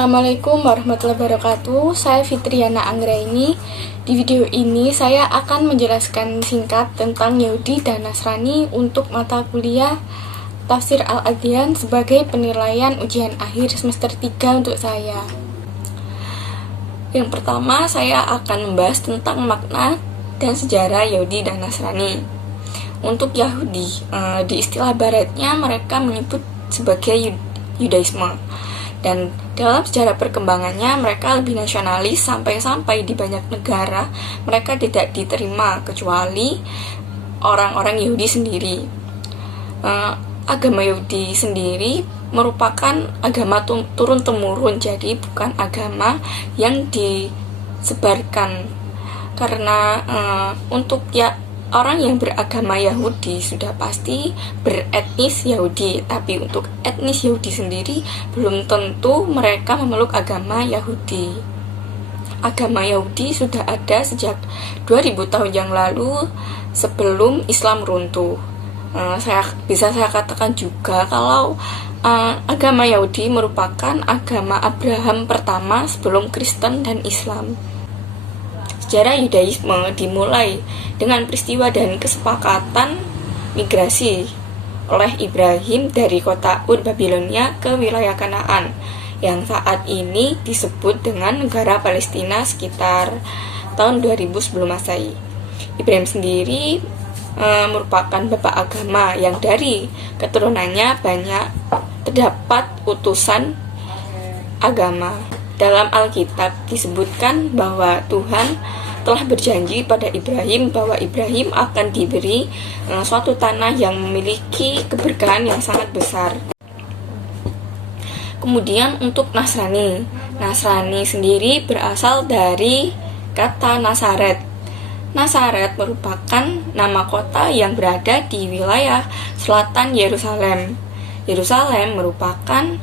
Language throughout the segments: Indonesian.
Assalamualaikum warahmatullahi wabarakatuh. Saya Fitriana Anggraini. Di video ini saya akan menjelaskan singkat tentang Yahudi dan Nasrani untuk mata kuliah Tafsir Al-Adyan sebagai penilaian ujian akhir semester 3 untuk saya. Yang pertama, saya akan membahas tentang makna dan sejarah Yahudi dan Nasrani. Untuk Yahudi, di istilah baratnya mereka menyebut sebagai Yudaisme. Dan dalam sejarah perkembangannya mereka lebih nasionalis sampai di banyak negara mereka tidak diterima kecuali orang-orang Yahudi sendiri. Agama Yahudi sendiri merupakan agama turun-temurun, jadi bukan agama yang disebarkan karena untuk orang yang beragama Yahudi sudah pasti beretnis Yahudi, tapi untuk etnis Yahudi sendiri belum tentu mereka memeluk agama Yahudi. Agama Yahudi sudah ada sejak 2000 tahun yang lalu sebelum Islam runtuh. Saya katakan juga kalau agama Yahudi merupakan agama Abraham pertama sebelum Kristen dan Islam. Sejarah Yudaisme dimulai dengan peristiwa dan kesepakatan migrasi oleh Ibrahim dari kota Ur Babilonia ke wilayah Kanaan yang saat ini disebut dengan negara Palestina sekitar tahun 2000 sebelum Masehi. Ibrahim sendiri merupakan bapak agama yang dari keturunannya banyak terdapat utusan agama. Dalam Alkitab disebutkan bahwa Tuhan telah berjanji pada Ibrahim bahwa Ibrahim akan diberi suatu tanah yang memiliki keberkahan yang sangat besar. Kemudian untuk Nasrani sendiri berasal dari kata Nazaret. Nazaret merupakan nama kota yang berada di wilayah selatan Yerusalem. Yerusalem merupakan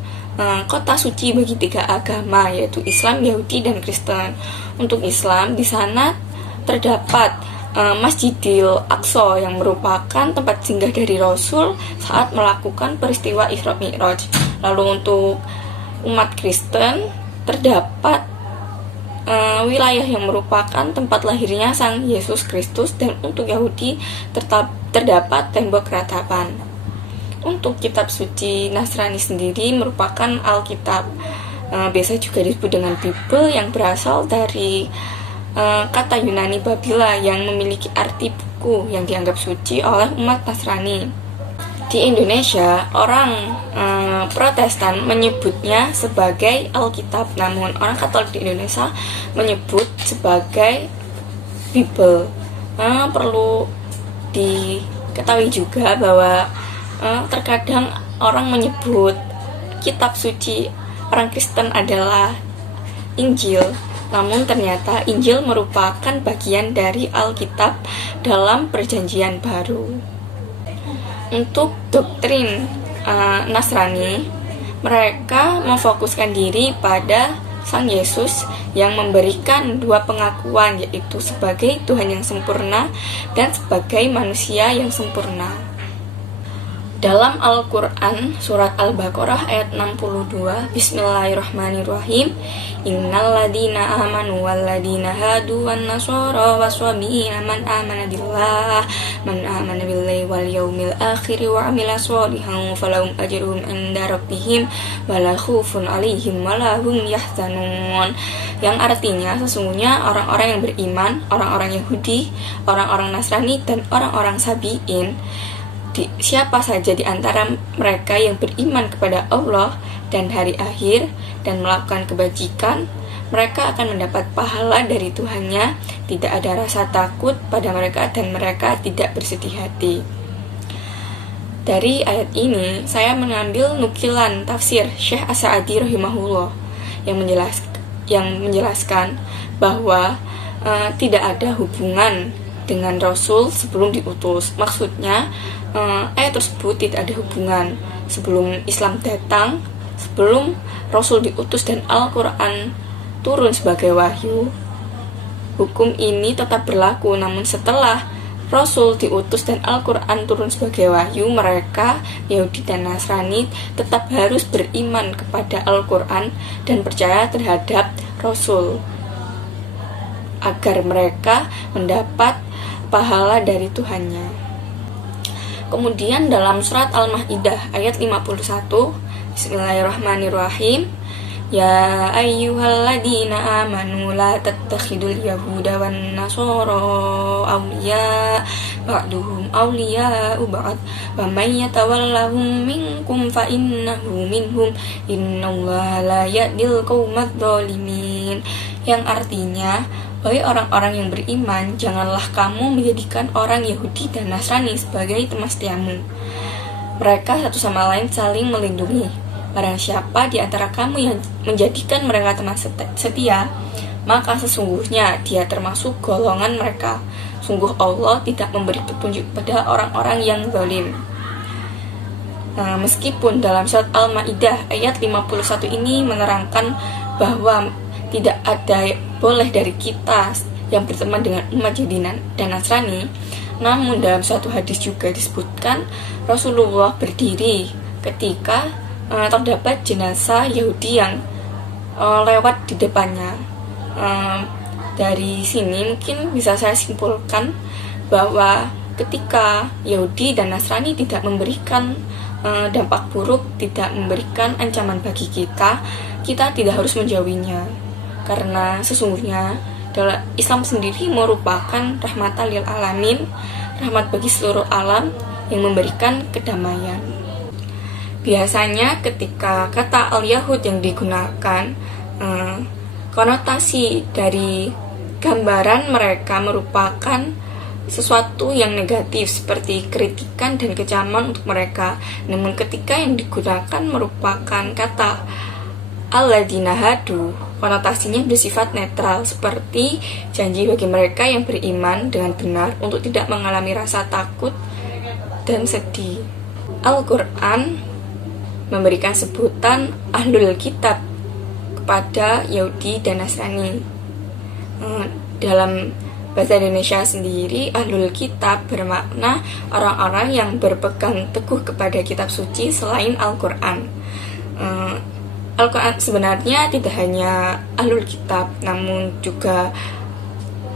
kota suci bagi tiga agama, yaitu Islam, Yahudi, dan Kristen. Untuk Islam, di sana terdapat Masjidil Aqsa yang merupakan tempat singgah dari Rasul saat melakukan peristiwa Isra Mi'raj. Lalu untuk umat Kristen terdapat wilayah yang merupakan tempat lahirnya Sang Yesus Kristus, dan untuk Yahudi terdapat tembok ratapan. Untuk kitab suci Nasrani sendiri merupakan Alkitab, biasa juga disebut dengan Bible, yang berasal dari kata Yunani Babila yang memiliki arti buku yang dianggap suci oleh umat Nasrani. Di Indonesia, orang Protestan menyebutnya sebagai Alkitab, namun orang Katolik di Indonesia menyebut sebagai Bible. Perlu diketahui juga bahwa terkadang orang menyebut kitab suci orang Kristen adalah Injil, namun ternyata Injil merupakan bagian dari Alkitab dalam Perjanjian Baru. Untuk doktrin Nasrani, mereka memfokuskan diri pada Sang Yesus yang memberikan dua pengakuan, yaitu sebagai Tuhan yang sempurna dan sebagai manusia yang sempurna. Dalam Al-Quran, surat Al-Baqarah ayat 62, Bismillahirrahmanirrahim, Innal ladina amanu wal ladina hadu wan nasara waswabina man amana billahi wal yawmil akhir wa amila sholihan falahum ajruhum inda rabbihim wala khufun alaihim wala hum yahzanun. Yang artinya sesungguhnya orang-orang yang beriman, orang-orang Yahudi, orang-orang Nasrani, dan orang-orang Sabi'in, siapa saja di antara mereka yang beriman kepada Allah dan hari akhir dan melakukan kebajikan, mereka akan mendapat pahala dari Tuhannya, tidak ada rasa takut pada mereka dan mereka tidak bersedih hati. Dari ayat ini, saya mengambil nukilan tafsir Syekh As-Sa'di rahimahullah yang menjelaskan bahwa tidak ada hubungan dengan Rasul sebelum diutus. Maksudnya ayat tersebut tidak ada hubungan sebelum Islam datang, sebelum Rasul diutus dan Al-Quran turun sebagai wahyu. Hukum ini tetap berlaku, namun setelah Rasul diutus dan Al-Quran turun sebagai wahyu, mereka, Yahudi dan Nasrani, tetap harus beriman kepada Al-Quran dan percaya terhadap Rasul agar mereka mendapat pahala dari Tuhannya. Kemudian dalam surat Al-Maidah ayat 51, Bismillahirrahmanirrahim, Ya ayyuhalladzina amanu la tattakhidul yahuda wan nasara awliya ba'duhum awliya'u ba'd wa may yatawallahum minkum fa innahu minhum innallaha la yahdil qaumadz dzalimin. Yang artinya, wahai orang-orang yang beriman, janganlah kamu menjadikan orang Yahudi dan Nasrani sebagai teman setiamu. Mereka satu sama lain saling melindungi. Barang siapa di antara kamu yang menjadikan mereka teman setia, maka sesungguhnya dia termasuk golongan mereka. Sungguh Allah tidak memberi petunjuk pada orang-orang yang zalim. Meskipun dalam surat Al-Maidah ayat 51 ini menerangkan bahwa tidak ada boleh dari kita yang berteman dengan umat Yahudi dan Nasrani, namun dalam suatu hadis juga disebutkan Rasulullah berdiri ketika terdapat jenazah Yahudi yang lewat di depannya. Dari sini mungkin bisa saya simpulkan bahwa ketika Yahudi dan Nasrani tidak memberikan dampak buruk, tidak memberikan ancaman bagi kita tidak harus menjauhinya. Karena sesungguhnya Islam sendiri merupakan rahmatan lil alamin, rahmat bagi seluruh alam yang memberikan kedamaian. Biasanya ketika kata al-Yahud yang digunakan, konotasi dari gambaran mereka merupakan sesuatu yang negatif seperti kritikan dan kecaman untuk mereka. Namun ketika yang digunakan merupakan kata alladzina hadu, konotasinya bersifat netral seperti janji bagi mereka yang beriman dengan benar untuk tidak mengalami rasa takut dan sedih. Al-Quran memberikan sebutan Ahlul Kitab kepada Yahudi dan Nasrani. Dalam bahasa Indonesia sendiri, Ahlul Kitab bermakna orang-orang yang berpegang teguh kepada kitab suci selain Al-Quran. Al-Quran sebenarnya tidak hanya Ahlul Kitab, namun juga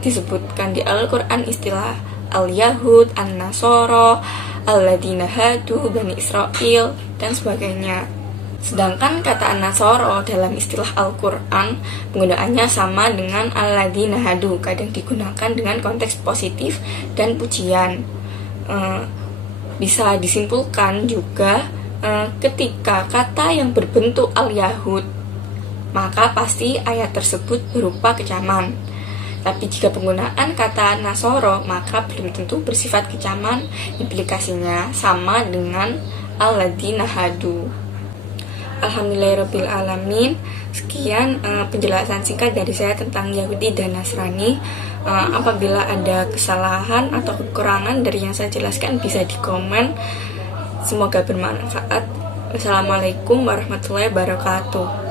disebutkan di Al-Quran istilah Al-Yahud, An-Nasara, Alladzina hadu, Bani Israel, dan sebagainya. Sedangkan kata An-Nasara dalam istilah Al-Quran penggunaannya sama dengan Alladzina hadu, kadang digunakan dengan konteks positif dan pujian. Bisa disimpulkan juga ketika kata yang berbentuk Al-Yahud, maka pasti ayat tersebut berupa kecaman. Tapi jika penggunaan kata Nasoro, maka belum tentu bersifat kecaman, implikasinya sama dengan alladzina hadu. Alhamdulillahirabbil alamin. Sekian penjelasan singkat dari saya tentang Yahudi dan Nasrani. Apabila ada kesalahan atau kekurangan dari yang saya jelaskan bisa di komen. Semoga bermanfaat. Wassalamualaikum warahmatullahi wabarakatuh.